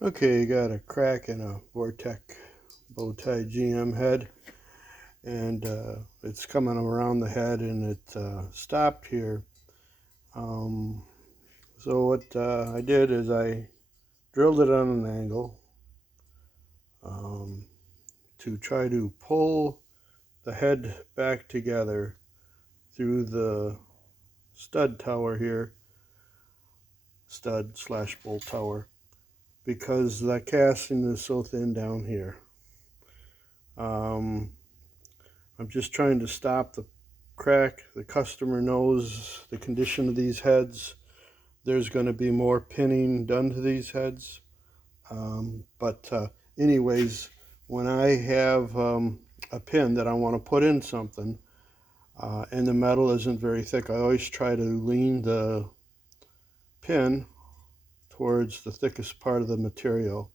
Okay, you got a crack in a Vortec bowtie GM head, and it's coming around the head, and it stopped here. Um, so what I did is I drilled it on an angle um, to try to pull the head back together through the stud tower here, stud slash bolt tower, because the casting is so thin down here. I'm just trying to stop the crack. The customer knows the condition of these heads. There's going to be more pinning done to these heads. But anyways, when I have a pin that I want to put in something and the metal isn't very thick, I always try to lean the pin towards the thickest part of the material.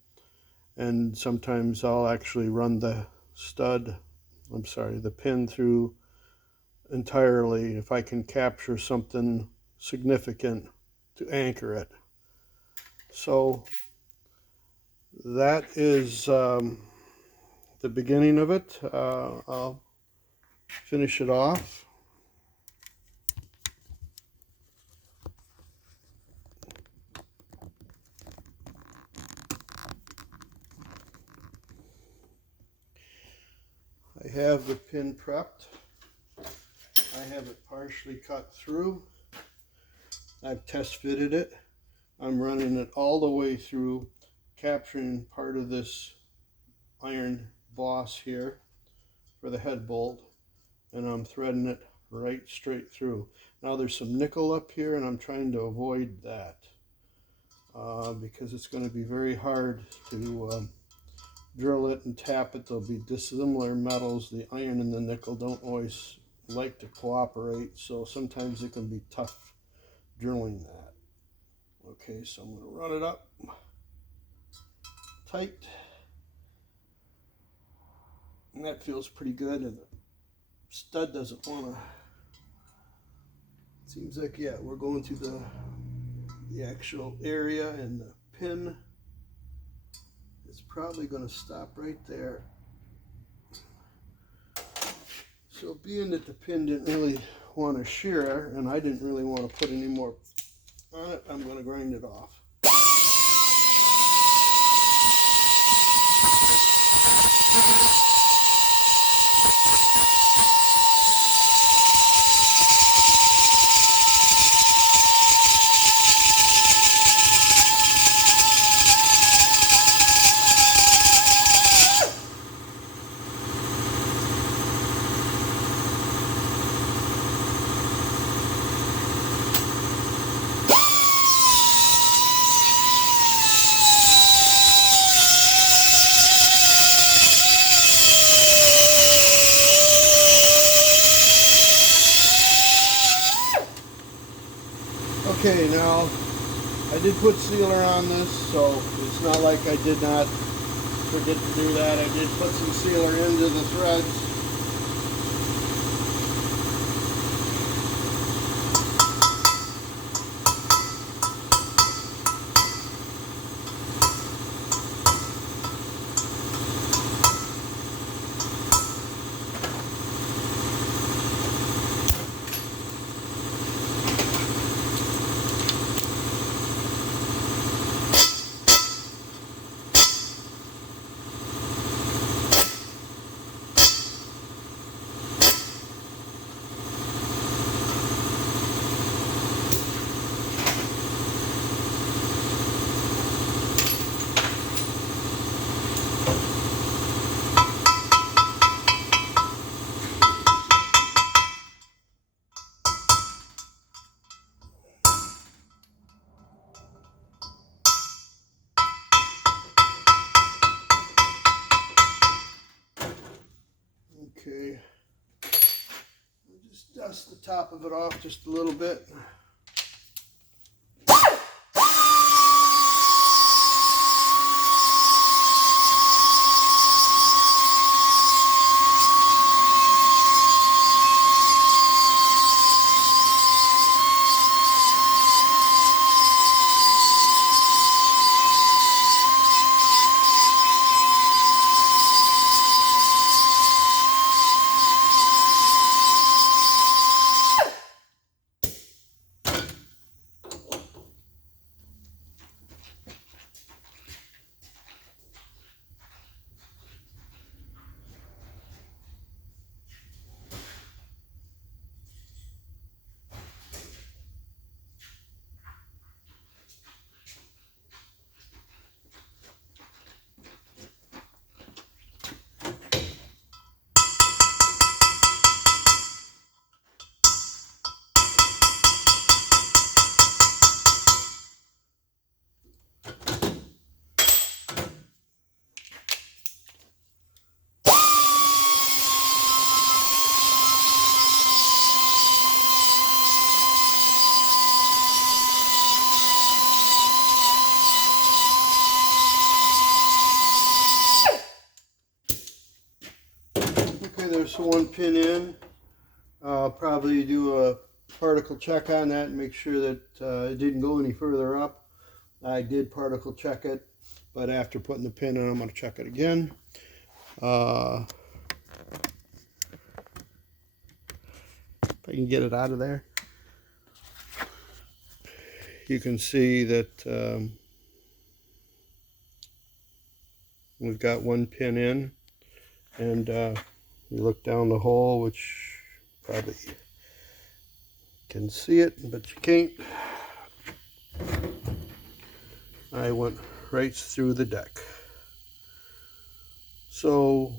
And sometimes I'll actually run the pin through entirely if I can capture something significant to anchor it. So that is the beginning of it. I'll finish it off. I have the pin prepped. I have it partially cut through. I've test fitted it. I'm running it all the way through, capturing part of this iron boss here for the head bolt, and I'm threading it right straight through. Now there's some nickel up here, and I'm trying to avoid that because it's going to be very hard to drill it and tap it. There'll be dissimilar metals. The iron and the nickel don't always like to cooperate, so sometimes it can be tough drilling that. Okay, so I'm going to run it up tight, and that feels pretty good, and the stud doesn't want to. Seems like, yeah, we're going to the actual area, and the pin is probably going to stop right there. So being that the pin didn't really want to shear, and I didn't really want to put any more on it, I'm going to grind it off. Okay, now I did put sealer on this, so it's not like I did not forget to do that. I did put some sealer into the threads. Okay, just dust the top of it off just a little bit. this one pin in. I'll probably do a particle check on that and make sure that it didn't go any further up. I did particle check it, but after putting the pin in, I'm going to check it again. If I can get it out of there, you can see that we've got one pin in, and you look down the hole, which probably can see it, but you can't. I went right through the deck. So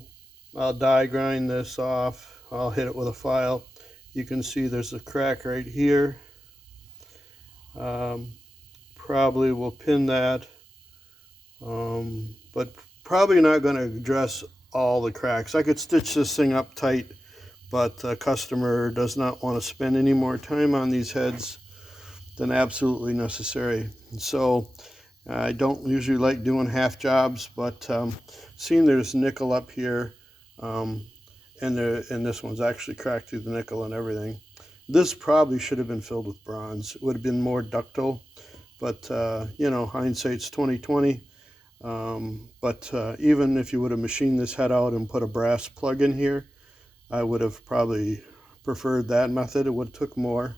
I'll die grind this off. I'll hit it with a file. You can see there's a crack right here. Probably will pin that, but probably not going to address all the cracks. I could stitch this thing up tight, but the customer does not want to spend any more time on these heads than absolutely necessary. So I don't usually like doing half jobs, but seeing there's nickel up here, and this one's actually cracked through the nickel and everything. This probably should have been filled with bronze. It would have been more ductile, but you know, hindsight's 20/20. But even if you would have machined this head out and put a brass plug in here, I would have probably preferred that method. It would have took more.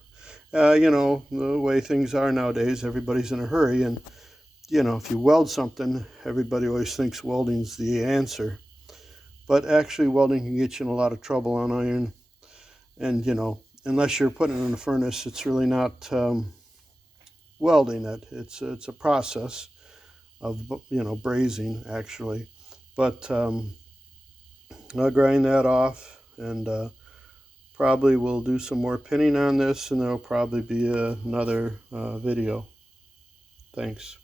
You know, the way things are nowadays, everybody's in a hurry, and you know, if you weld something, everybody always thinks welding's the answer. But actually, welding can get you in a lot of trouble on iron, and you know, unless you're putting it in a furnace, it's really not welding it. It's a process of, you know, brazing actually. But I'll grind that off, and probably we'll do some more pinning on this, and there'll probably be another video. Thanks.